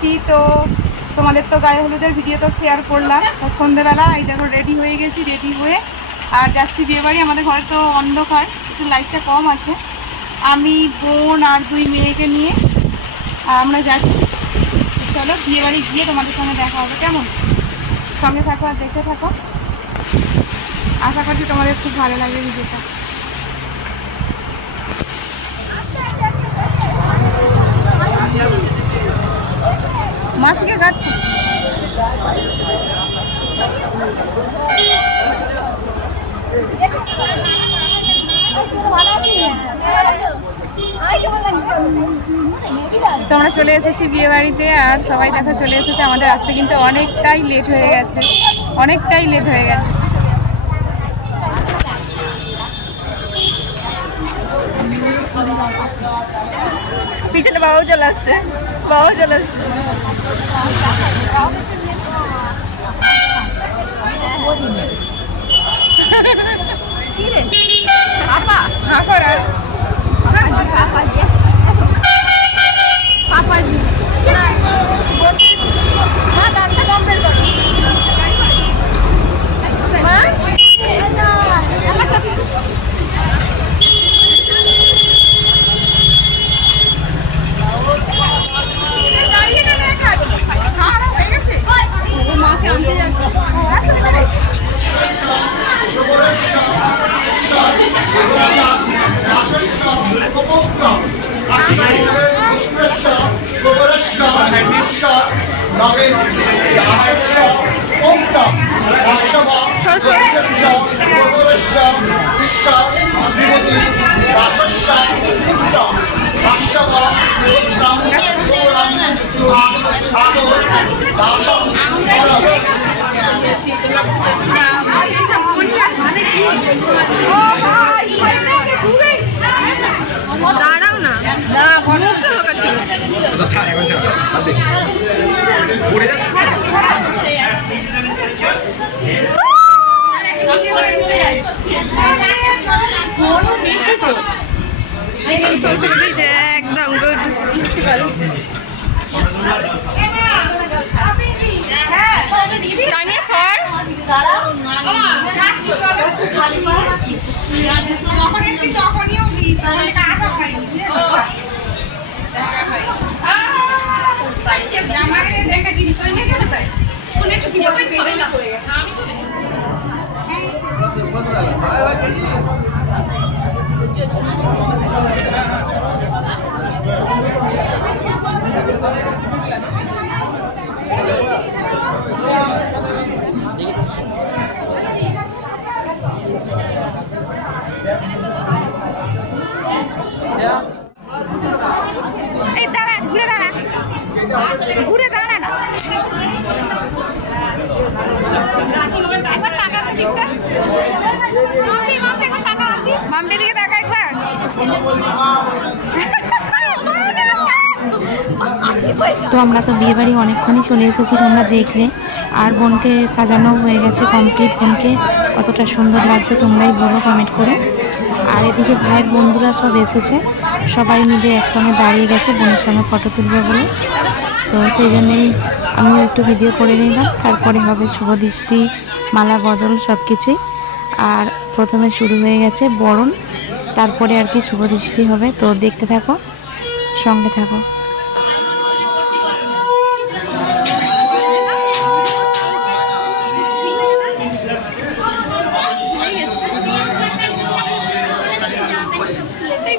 শুরু তো তোমাদের তো গায়ে হলুদের ভিডিও তো শেয়ার করলাম। সন্ধেবেলা এই দেখো রেডি হয়ে গেছি রেডি হয়ে। আর যাচ্ছি বিয়েবাড়ি আমাদের ঘরে তো অন্ধকার, একটু লাইটটা কম আছে। আমি, বোন আর দুই মেয়েকে নিয়ে, আমরা যাচ্ছি। চলো বিয়েবাড়ি গিয়ে তোমাদের সঙ্গে দেখা হবে, কেমন? সঙ্গে থাকো আর দেখতে থাকো। আশা করছি তোমাদের খুব ভালো লাগবে ভিডিওটা তো আমরা চলে এসেছি বিয়ে বাড়িতে আর সবাই দেখো চলে এসেছে। আমাদের আসতে কিন্তু অনেকটাই লেট হয়ে গেছে। অনেকটাই লেট হয়ে গেছে। পিছনে বাবাও চলে আসছে। বাবাও চলে আসছে মা দাঁড়াও না। না মুখটা লোকাচ্ছিল আচ্ছা একদম গুড যখন এসেছি তখনই উঠি, Thank you. তো আমরা তো বিয়ে বাড়ি অনেকক্ষণই চলে এসেছি, তোমরা দেখলে। আর বোনকে সাজানো হয়ে গেছে কমপ্লিট বোনকে কতটা সুন্দর লাগছে তোমরাই বলো কমেন্ট করে। আর এদিকে ভাইয়ের বন্ধুরা সব এসেছে। সবাই মিলে একসঙ্গে দাঁড়িয়ে গেছে, বোনের সঙ্গে ফটো তুলবে বলে। তো সেই জন্যেই আমিও একটু ভিডিও করে নিলাম। তারপরে হবে শুভ দৃষ্টি, মালা বদল সব কিছুই আর প্রথমে শুরু হয়ে গেছে বরণ। তারপরে আর কি শুভ দৃষ্টি হবে। তো দেখতে থাকো সঙ্গে থাকো। এই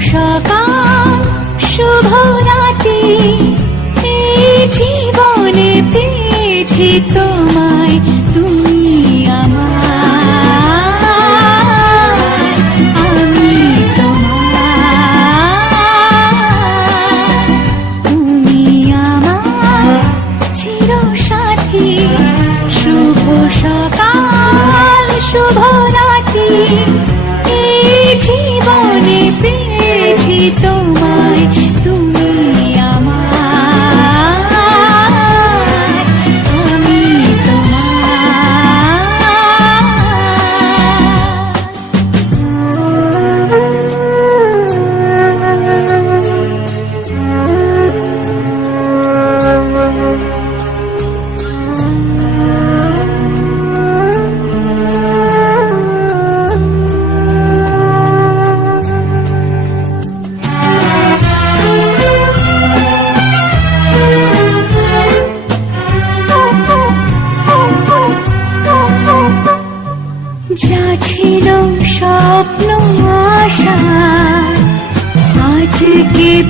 গেছে। শুভ রাতি এই জীবনে পেয়েছি তোমায় তুমি শুভ সকাল রাতি এই জীবনে পেয়েছি তোমায়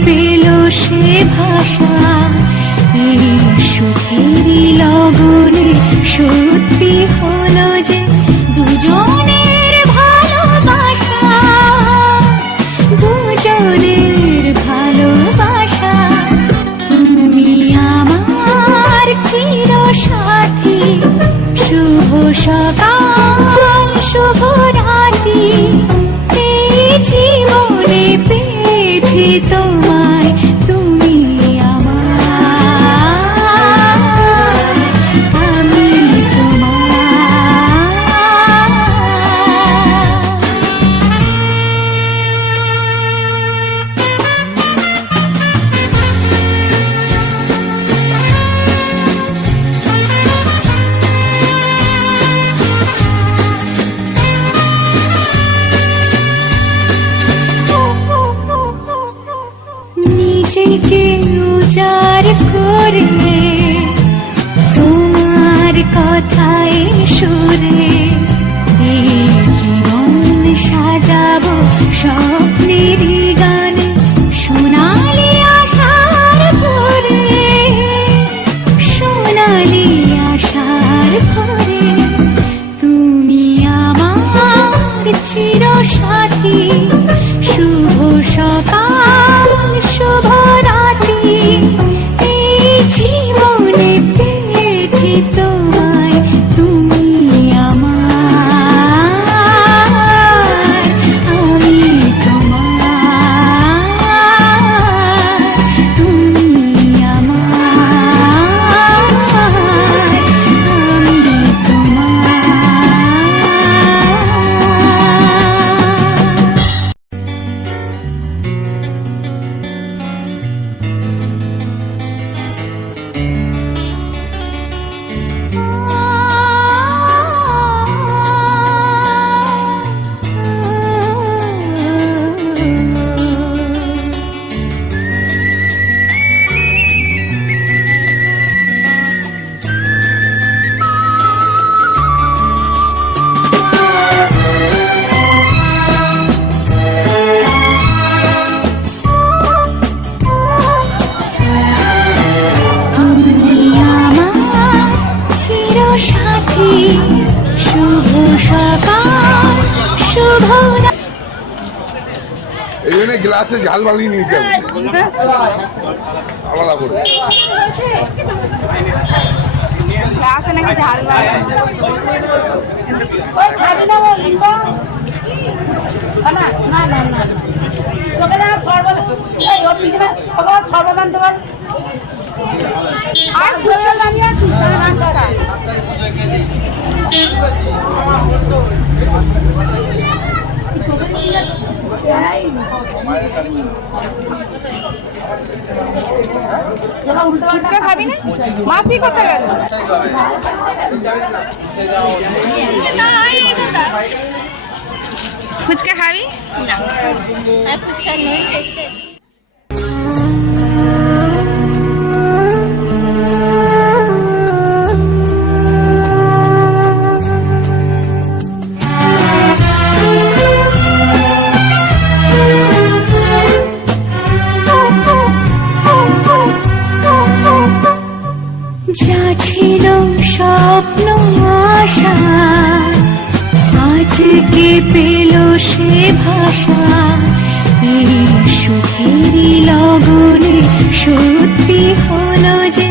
পেল সে ভাষা। এই সুখেরই লগনে সত্যি হলো যে দুজনের চির সাথী শুভ সকাল, শুভ করে তোমার কথায় সুরে গ্লাসে ঝাল বানিয়ে নিয়ে যাবে আলাদা করে গ্লাসে নাকি ঝাল সর্বদান তোমার আর ফুচকা জানি আর ফুচকা ফুচকা খাবি না মাসি কোথায় গেল না এই দাদা ফুচকা খাবি না আর ফুচকা নই যা ছিল স্বপ্ন আশা আজকে পেল সে ভাষা? এই সুখেরই লগনে সত্যি হলো যে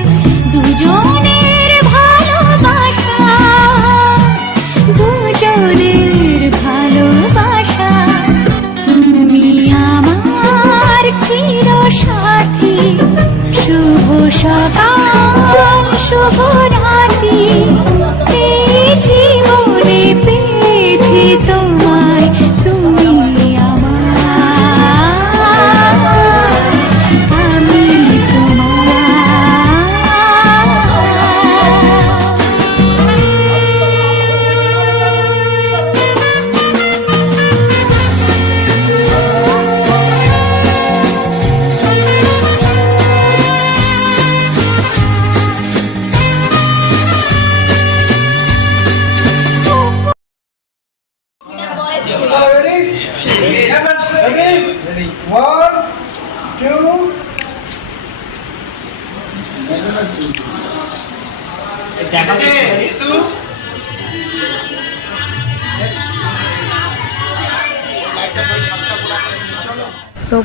তো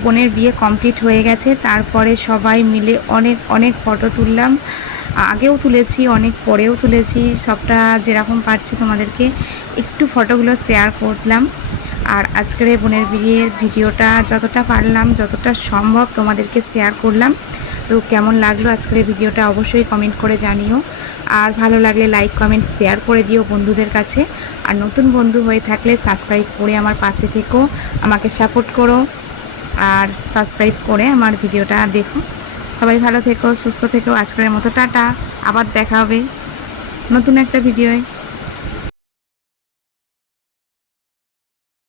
বোনের বিয়ে কমপ্লিট হয়ে গেছে, তারপরে সবাই মিলে অনেক অনেক ফটো তুললাম। আগেও তুলেছি, অনেক পরেও তুলেছি, সবটা যেরকম পারছি তোমাদেরকে একটু ফটোগুলো শেয়ার করলাম। আর আজকের বোনের বিয়ের ভিডিওটা যতটা পারলাম, যতটা সম্ভব তোমাদেরকে শেয়ার করলাম। তো কেমন লাগল আজকের ভিডিওটা অবশ্যই কমেন্ট করে জানিও। আর ভালো লাগলে লাইক কমেন্ট শেয়ার করে দিও বন্ধুদের কাছে। আর নতুন বন্ধু হয়ে থাকলে সাবস্ক্রাইব করে আমার পাশে থেকো, আমাকে সাপোর্ট করো। আর সাবস্ক্রাইব করে আমার ভিডিওটা দেখো। সবাই ভালো থেকো, সুস্থ থেকো। আজকের মতো টাটা। আবার দেখা হবে নতুন একটা ভিডিওয়